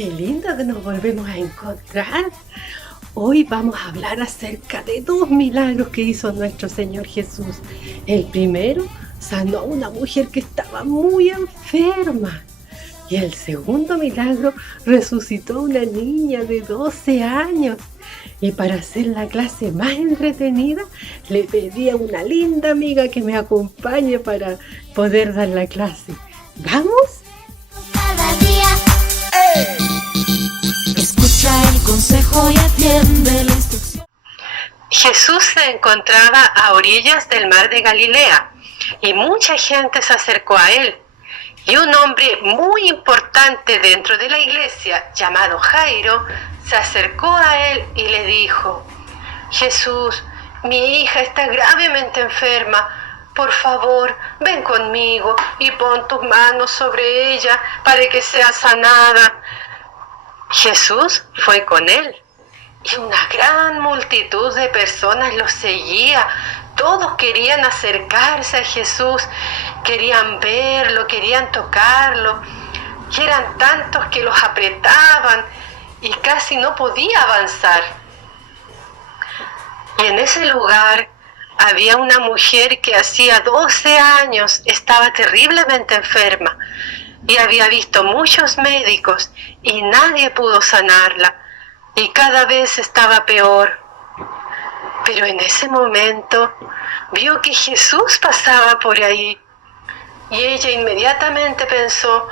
Qué lindo que nos volvemos a encontrar. Hoy vamos a hablar acerca de dos milagros que hizo nuestro Señor Jesús. El primero, sanó a una mujer que estaba muy enferma. Y el segundo milagro, resucitó a una niña de 12 años. Y para hacer la clase más entretenida, le pedí a una linda amiga que me acompañe para poder dar la clase. ¿Vamos? Cada día. Escucha el consejo y atiende la instrucción. Jesús se encontraba a orillas del mar de Galilea y mucha gente se acercó a él. Y un hombre muy importante dentro de la iglesia, llamado Jairo, se acercó a él y le dijo: Jesús, mi hija está gravemente enferma. Por favor, ven conmigo y pon tus manos sobre ella para que sea sanada. Jesús fue con él y una gran multitud de personas lo seguía. Todos querían acercarse a Jesús, querían verlo, querían tocarlo. Y eran tantos que los apretaban y casi no podía avanzar. Y en ese lugar había una mujer que hacía 12 años estaba terriblemente enferma y había visto muchos médicos y nadie pudo sanarla y cada vez estaba peor. Pero en ese momento vio que Jesús pasaba por ahí y ella inmediatamente pensó: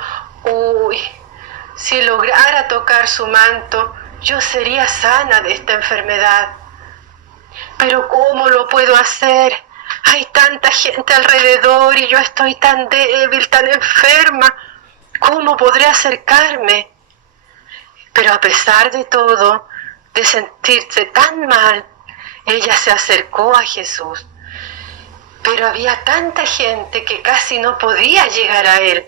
uy, si lograra tocar su manto, yo sería sana de esta enfermedad. Pero ¿cómo lo puedo hacer? Hay tanta gente alrededor y yo estoy tan débil, tan enferma. ¿Cómo podré acercarme? Pero a pesar de todo, de sentirse tan mal, ella se acercó a Jesús. Pero había tanta gente que casi no podía llegar a él.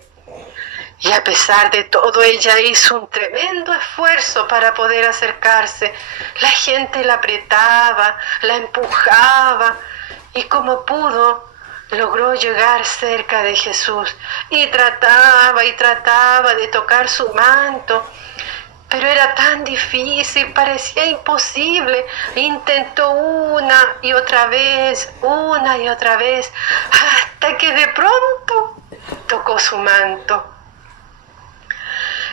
Y a pesar de todo, ella hizo un tremendo esfuerzo para poder acercarse. La gente la apretaba, la empujaba y como pudo, logró llegar cerca de Jesús. Y trataba de tocar su manto, pero era tan difícil, parecía imposible. Intentó una y otra vez, hasta que de pronto tocó su manto.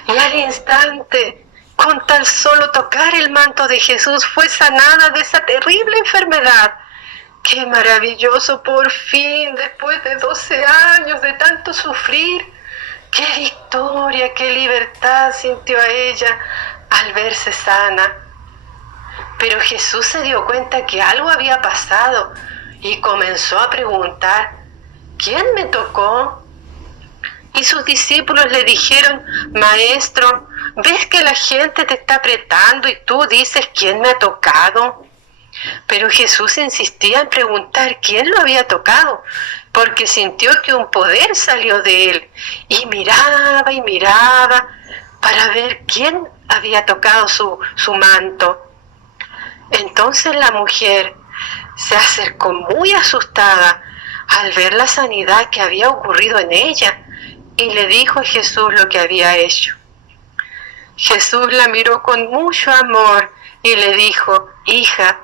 Y al instante, con tan solo tocar el manto de Jesús, fue sanada de esa terrible enfermedad. ¡Qué maravilloso! Por fin, después de 12 años de tanto sufrir, ¡qué victoria, qué libertad sintió a ella al verse sana! Pero Jesús se dio cuenta que algo había pasado y comenzó a preguntar: ¿quién me tocó? Y sus discípulos le dijeron: Maestro, ¿ves que la gente te está apretando y tú dices ¿quién me ha tocado? Pero Jesús insistía en preguntar quién lo había tocado, porque sintió que un poder salió de él y miraba para ver quién había tocado su manto. Entonces la mujer se acercó muy asustada al ver la sanidad que había ocurrido en ella y le dijo a Jesús lo que había hecho. Jesús la miró con mucho amor y le dijo: hija,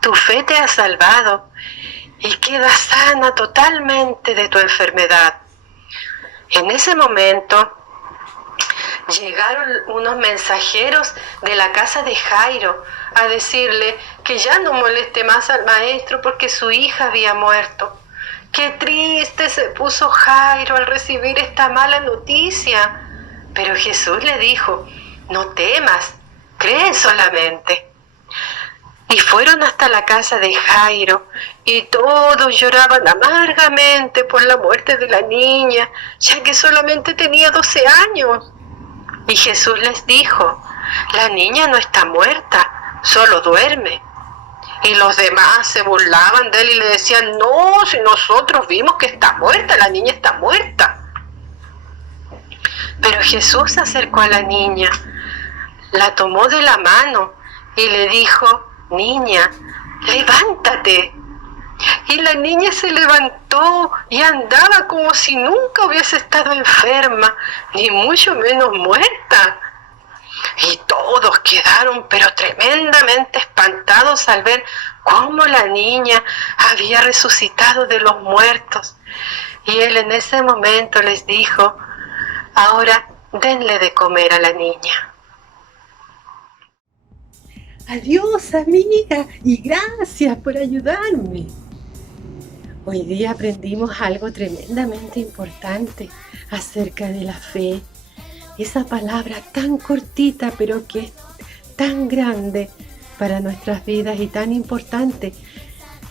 tu fe te ha salvado y queda sana totalmente de tu enfermedad. En ese momento llegaron unos mensajeros de la casa de Jairo a decirle que ya no moleste más al maestro porque su hija había muerto. Qué triste se puso Jairo al recibir esta mala noticia. Pero Jesús le dijo: no temas, cree solamente. Y fueron hasta la casa de Jairo y todos lloraban amargamente por la muerte de la niña, ya que solamente tenía 12 años. Y Jesús les dijo: la niña no está muerta, solo duerme. Y los demás se burlaban de él y le decían: no, si nosotros vimos que está muerta, la niña está muerta. Pero Jesús se acercó a la niña, la tomó de la mano y le dijo: niña, levántate. Y la niña se levantó y andaba como si nunca hubiese estado enferma, ni mucho menos muerta. Y todos quedaron pero tremendamente espantados al ver cómo la niña había resucitado de los muertos. Y él en ese momento les dijo: ahora denle de comer a la niña. Adiós, amiga, y gracias por ayudarme. Hoy día aprendimos algo tremendamente importante acerca de la fe. Esa palabra tan cortita, pero que es tan grande para nuestras vidas y tan importante.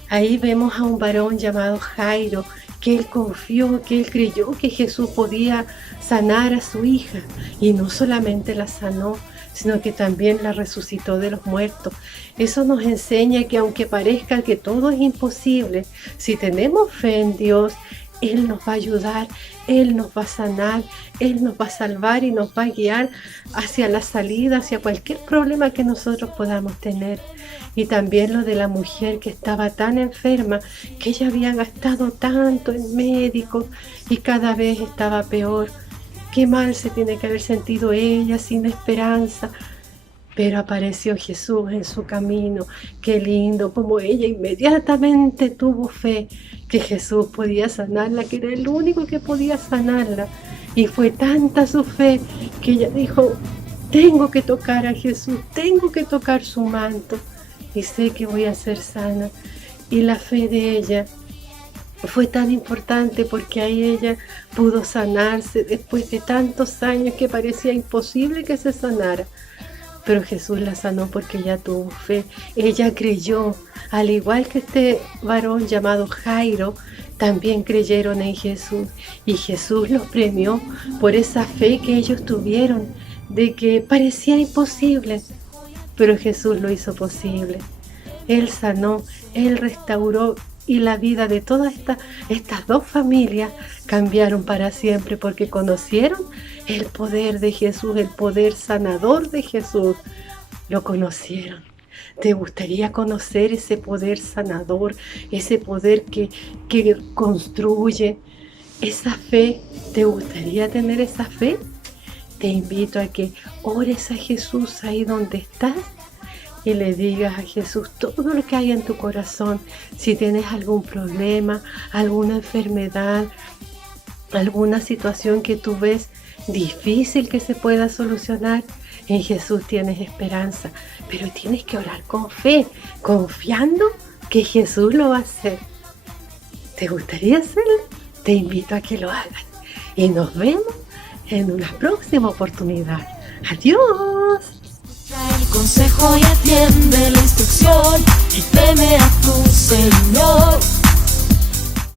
Ahí vemos a un varón llamado Jairo, que él confió, que él creyó que Jesús podía sanar a su hija. Y no solamente la sanó, sino que también la resucitó de los muertos. Eso nos enseña que aunque parezca que todo es imposible, si tenemos fe en Dios, Él nos va a ayudar, Él nos va a sanar, Él nos va a salvar y nos va a guiar hacia la salida, hacia cualquier problema que nosotros podamos tener. Y también lo de la mujer que estaba tan enferma, que ella había gastado tanto en médicos y cada vez estaba peor. Qué mal se tiene que haber sentido ella, sin esperanza. Pero apareció Jesús en su camino. Qué lindo, como ella inmediatamente tuvo fe que Jesús podía sanarla, que era el único que podía sanarla. Y fue tanta su fe que ella dijo: tengo que tocar a Jesús, tengo que tocar su manto y sé que voy a ser sana. Y la fe de ella fue tan importante porque ahí ella pudo sanarse después de tantos años que parecía imposible que se sanara. Pero Jesús la sanó porque ella tuvo fe, ella creyó, al igual que este varón llamado Jairo, también creyeron en Jesús y Jesús los premió por esa fe que ellos tuvieron, de que parecía imposible, pero Jesús lo hizo posible. Él sanó, Él restauró y la vida de todas estas dos familias cambiaron para siempre porque conocieron el poder de Jesús, el poder sanador de Jesús. Lo conocieron. ¿Te gustaría conocer ese poder sanador, ese poder que construye esa fe? ¿Te gustaría tener esa fe? Te invito a que ores a Jesús ahí donde estás y le digas a Jesús todo lo que hay en tu corazón. Si tienes algún problema, alguna enfermedad, alguna situación que tú ves difícil que se pueda solucionar, en Jesús tienes esperanza, pero tienes que orar con fe, confiando que Jesús lo va a hacer. ¿Te gustaría hacerlo? Te invito a que lo hagas y nos vemos en una próxima oportunidad. ¡Adiós! El consejo y atiende la instrucción y teme a tu Señor.